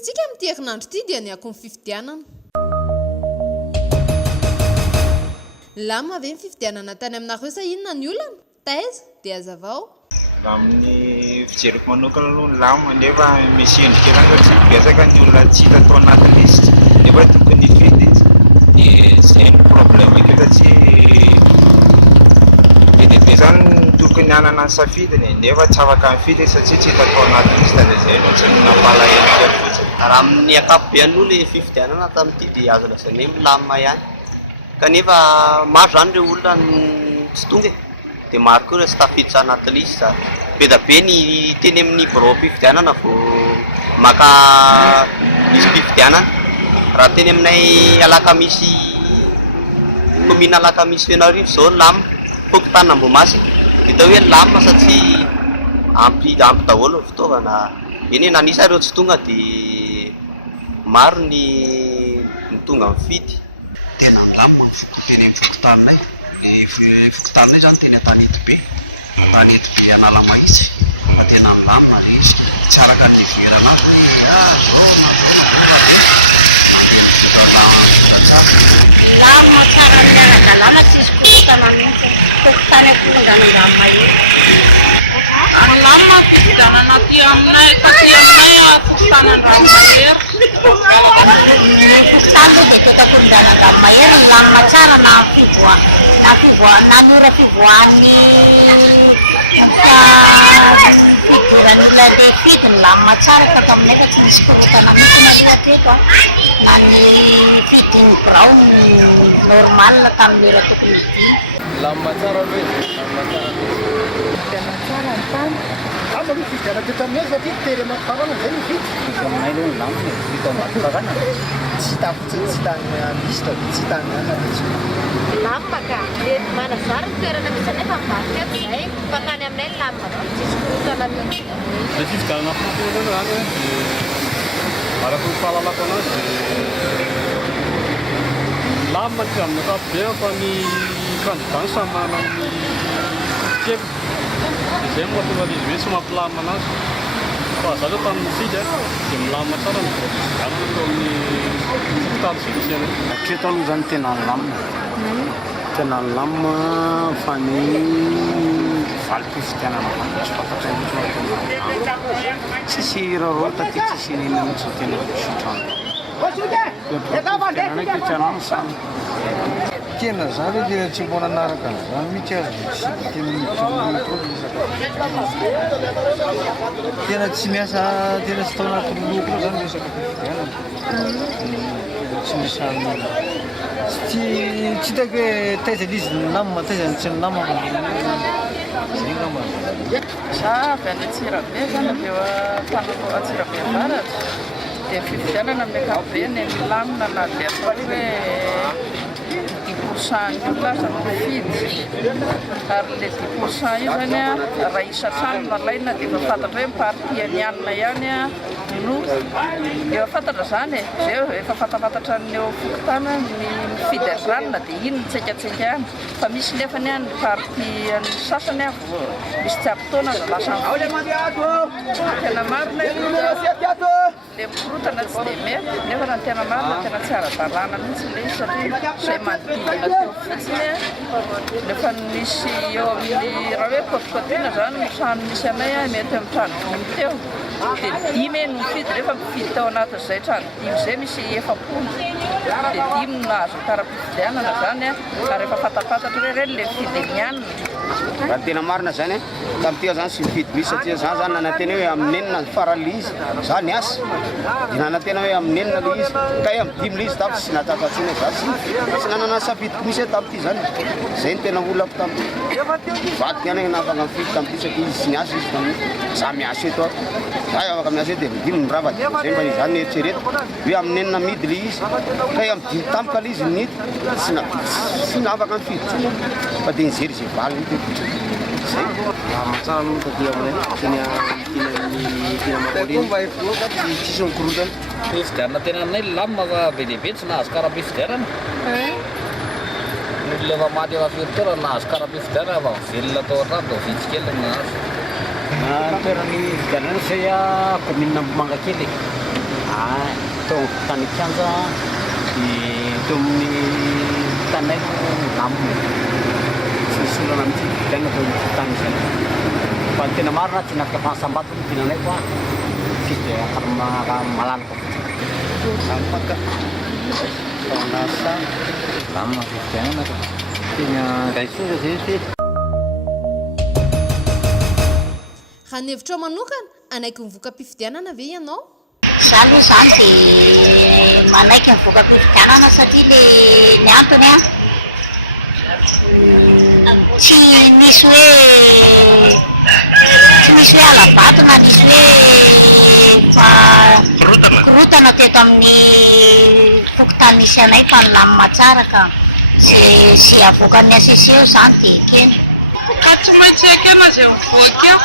antsika amin'ity herinandro ity dia ny akoho ny fifidianana. Lama ve ny fifidianana tany aminareo sa inona ny olana? Taiza dia hazavao. Raha amin'ny fijeriko manokana aloha ny lama nefa misy endrika kely satria betsaka ny olona tsy hita tao anaty lisitra nefa tokony hifidy izy. Dia izay ny problème kely satria be zany tokony hanana ny safidiny nefa tsy afaka mifidy satria tsy hita tao anaty lisitra dia izay no tsy nampalahelo kely fotsiny. Raha amin'ny ankapobeny aloha ilay fifidianana tamin'ity dia azo lazaina hoe milama ihany kanefa maro zany ireo olona tsy tonga dia maro koa ireo tsy tafiditra anaty lisitra. Be da be ny teny amin'ny birao fifidianana vao maka misy fifidianana. Raha teny aminay alakamisy komina alakamisy Fianarivy izao lama fokontany Ambohimasina hita hoe lama satria ampy daholo ny fitaovana. Eny hoe nanisa ireo tsy tonga dia maro ny tonga mifidy. Tena lama ny teny amin'ny fokontaninay. Fokontaninay zany teny Tanety be. Tanety be analama izy fa tena lama izy. Tsy araka ny fiverana lama tsara miara-dalàna tsisy korotana mihitsy tokotany amponganandrama io. Lama fifidianana aty aminay taty aminay fokontanandramahery. Fokotany io dia tetako onganandramahery ny lama tsara na lora fivoahan'ny fidiran'ny olona andeha hifidy ny lama tsara tato aminay fa tsy misy korotana mihitsy na lera teto na ny fidiny birao normal tamin'ny lera tokony hidy. Lama tsara hoe tena tsara ny tany. Lama ny fifidiana teto aminay satria tery amafarana izay ny fidy. aminay aloha ny lama hita anaty Tsy hita fotsiny, tsy hita ny lista, tsy hita ny anaty. Lama ka, manazara ny toerana misy nefa mivarotra eto izay fa tany aminay ny lama tsisy korotana mihitsy. Ilay fifidianana fokontanana zany hoe araka ny fahalalako anazy lama tsy amin'ny ankapobeny fa ny kandidany samy manana ny kely. Izay mahatonga izy hoe tsy mampilama anazy. Fa za zao tamin'ny fidy dia milama tsara ny fifidianana tao amin'ny fokotany sika. Hatreto aloha zany tena lama. Tena lama fa ny valim-pifidianana tsy fantatray mihitsy tsisy rarao taty tsisy nina mihitsy tena sitrano. Tena zany dia tsy mbola nanaraka an'izany mihitsy azy tena tena tsy miasa tena tsy tao anaty loko zany resaka fifidianana. Tsy miasa tsy hitako hoe taiza izy ny lama taiza tsy ny lama fa zay ngamba. Za avy any Antsirabe zany avy eo Antananarivo Antsirabe Avaratra dia fifidianana amin'ny ankapobeny ny lamina na dia atao hoe 10% ny olona aza mifidy ary ilay 10% io zany raha isa-trano no alaina dia efa fantatra hoe miparitiany anina ihany no efa fantatra zany zay efa fantafantatra ny eo fokontana ny mifidy azy ranona dia iny no tsaikatsaikana fa misy nefany any paritiany sasany misy tsy ampitoana no lasa tena marina le mikorotana tsy dia mety nefa raha ny tena marina tena tsy ara-dalàna mihitsy le izy satria izay manodidina teo fotsiny nefa misy eo amin'ny raha hoe kôtikôtiana zany no trano misy anay mety amin'ny trano dimy teo dia 10 no mifidy rehefa mifidy tao anatin'izay trano 10 izay misy 7 dia 10 no nahazo kara-pifidianana zany ary efa fantapantatra hoe reny le fidinianina. Raha tena marina zany tamin'ity zany sy mifidy misy satria za zany nanantena hoe amin'ny enina farale izy za ny asa dia nanantena hoe amin'ny enina le izy ka amin'ny 10 le izy tamin'ny tsy nahatratratsina za tsy nanana safidiko misy tamin'ity zany zay ny tena olako tamin'ity vatika ihany nafaka mifidy tamin'ity satria izy sy niasa izy tamin'ity za miasa eto za afaka miasa eto dia amin'ny 10 miravaka zay mba zany eritrereto hoe amin'ny enina midy le izy ka amin'ny 10 tampoka le izy nidy tsy nafaka mifidy fa dia nijery izay valy Matsara aloha taty aminay tena mahaoliny tsisy mikorotana. Fifidianana tena aminay lama fa be dia be tsy nahazo kara-pifidianana. Ny olona efa maty efa firy teo raha nahazo kara-pifidianana fa mivelona tao an-trano dia vitsy kely no nahazo. Toerany fifidianana zay komina Mangakely. tao tany kianja dia teo amin'ny tanay namony solana mihitsy tegna teo tany izay fa ny tena marina tsy nafika fahasambato ny fihinanay fa fity malalaka lamaka faonasa lama fifidianana tena raisoza zay ty raha ny hevitrao manokana anaiky mivoka-pifidianana ve ianao za aloha zany dia manaiky mivoka-pifidianana satria ny antony a tsy misy hoe alabato na misy hoe korotana teto amin'ny fokotany misy anay fa ny lamina tsara ka sy avoakan'ny asese eo zany dia ekena ka tsy maintsy ekena zay mivoaka eo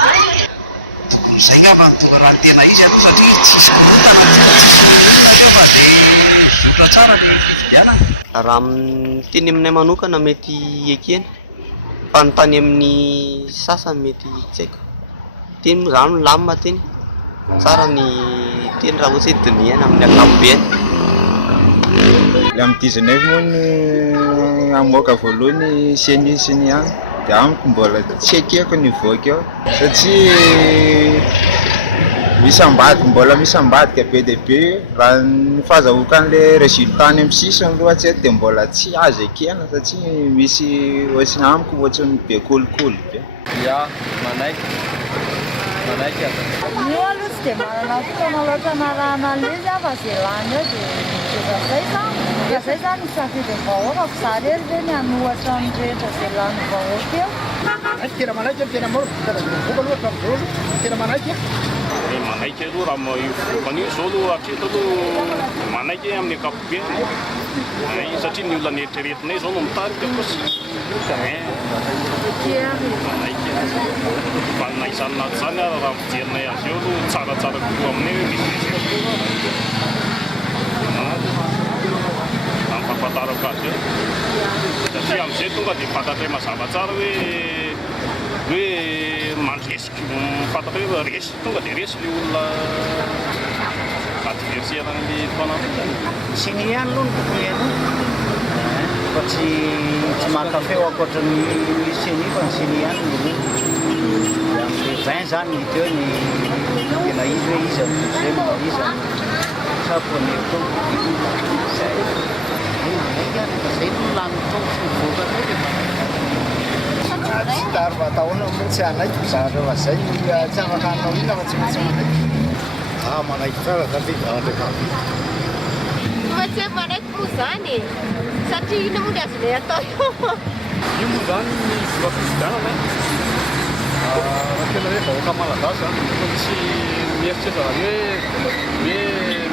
izay ngamba ny tonga raha tena izy aloha satria tsisy korotana tsisy olona rehefa dia votra tsara ny fifidianana raha teny aminay manokana mety ekena fa ny tany amin'ny sasany mety tsy haiko teny zany lamina teny tsara ny teny raha ohatsy hoe diniana amin'ny ankapobeny le am'dizanay moa ny amoaka voalohany senisiny any dia amiko mbola tsy ekeko ny voaka eo satria mbola misy ambadika be dia be raha ny fahazahoakan'le résultat ny amin'ny sisiny lohatsy dia mbola tsy azo ekena satria misy ohatsy amiko ohatriny be kolikoly be ia manaiky io aloha tsy dia manana fotoana loatra narahana an'izy a fa zay lany eo dia zay zany misafidy ny vahoaka fa za rery ve ny anohatra ny rehetra zay lany vahoaka eo Acho tena manaiky eo tena maro voka loatra amin'izao tena manaiky manaiky aloha raha vokan'io zao aloha hatreto aloha manaiky amin'ny ankapobeny satria ny olona nieritreretinay zao no mitarika fosy manaiky fa na isan'anaty zany a raha mifijerinay azy eo aloha tsaratsara kokoa aminay hoe misy ampahafantarako azy eo satria amin'izay tonga dia fantatray mazava tsara hoe mandresika mifantatra hoe resy tonga dia resy le olona adverseran'le mpanampiana sy ny ihany aloha ny tokony eno fa tsy mankafeo ankoatran'ny seny fa ny seny ihany ny amin'le 20 zany hita eo ny tena izy hoe izy zay mba izy sapony eto zay zay no lany tonga sy mivoaka tsy taro ataona moa tsy anaiky zareo azay tsy afaka anao ina fa tsy maintsy manaiky manaiky tsara zany ndraika tsy hoe manaiky moa zany satria ino moa ny azonay atao io io moa zany ny voka-pifidianana raha tena hoe vahoaka malagasy zany fa misy mieritseritra zany hoe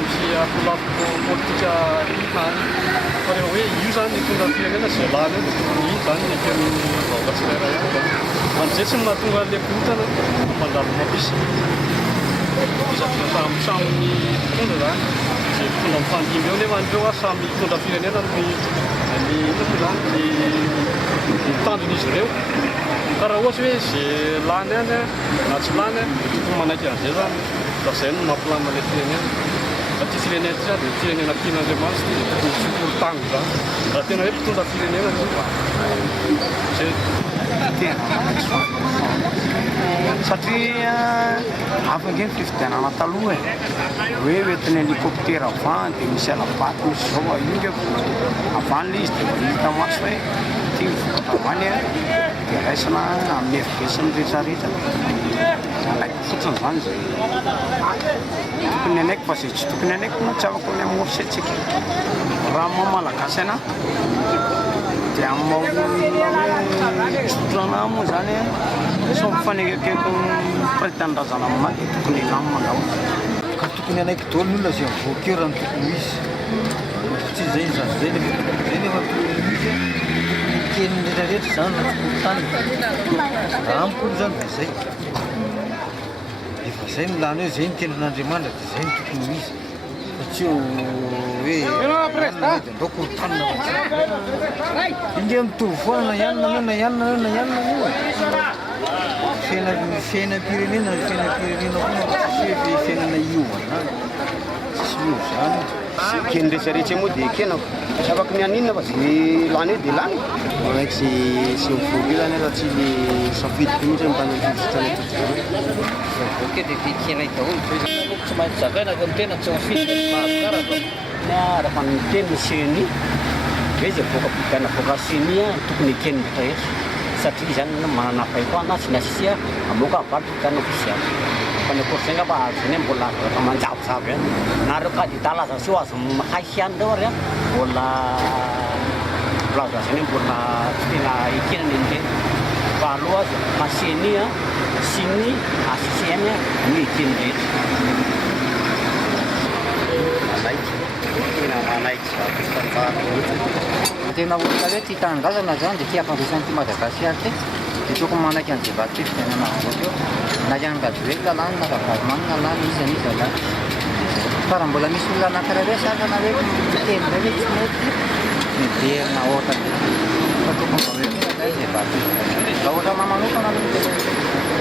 misy akolafoko politika hany fa rehefa hoe io zany tonga firenena zay lany eo tokony iny zany ny eken'ny vahoaka tsirairay any zany amin'izay tsy mahatonga le korotana mandalo mampisy izatra samysamyny mpitondra zany zay mpitondra mifandimby eo nefa andreo a samy mitondra firenena ny zany ny mitandrony izy ireo ka raha ohatsy hoe zay lany any na tsy lany tokony manaiky an'izay zany fa zay no mampilamina le firenena fa ty firenena ty zany dia firenena tian'andriamanitra ty dia tokony sokorotango zany raha tena hoe mpitondra firenena zay satria afaka ny fifidianana taloha hoe oentin'ny hélicoptère avant dia misy alabato misy zao io ndraiky avant le izy dia hita maso hoe ty mivoaka avany dia raisina amin'ny efibesin'ny rehetrarehetra anaiky fotsiny zany zay tokony anaiky fa zay tsy tokony anaiky no tsy afaka ny amorsentsika raha mamalagasy ana dia amin'nysotrana moa zany so mifanekakeko prétendrazana amina dia tokony lamina ka tokony anaiky dolo ny olona zay mivoaka eo raha ny tokony izy tsy zay zany zay nefa tokony izy kely rehetrarehetra zany raha tokony tany raha amikolo zany dia zay efa zay milany hoe zay ny tenan'andriamanitra dia zay ny tokony izy fa tsy hoe andao korotanina indre mitovy foana ianina fiainam-pirenena koa tsisy hoe fiainana iovana tsisy miova zany keny rehetrarehetra moa dia kena tsy afaka mianinona fa zay lany eo dia lany manaiky sy mivoky zany fa tsy le safidiko mihitsy mpanajisitrany voky dia fikena daholo tsy maintsy zakaina fa mitena tsy mifidy mahazo karaka raha miteny seni hoe zay voka voka seni a tokony ekeny rehetrarehetra satria zany manana faiko na tsy nasia amoka avarotro kana ofisialy fa ny akoatr'izay ngamba azo zany mbola azo manjavozavo ihany na reo candidat laza sy ho azo haisy ihany reo ary a mbola azo zany mbola tsy tena ekenany am'ireny fa aloha azy maseny a sy ny ACCM no ekeny rehetra tena manaiky tena olona hoe tia tanindrazana zany dia tia ampandrosan'ity Madagasikara ty dia tokony manaiky an'izay vato tena mahavoaka eo na hiangady hoe lalàny na kavarimany na lany izy anizy alany fa raha mbola misy olona anankiray hoe sakana hoe miteny hoe tsy mety miverina ohatra fa tokony mba hoe tena izay vato raha ohatra mamanokana aloha miteny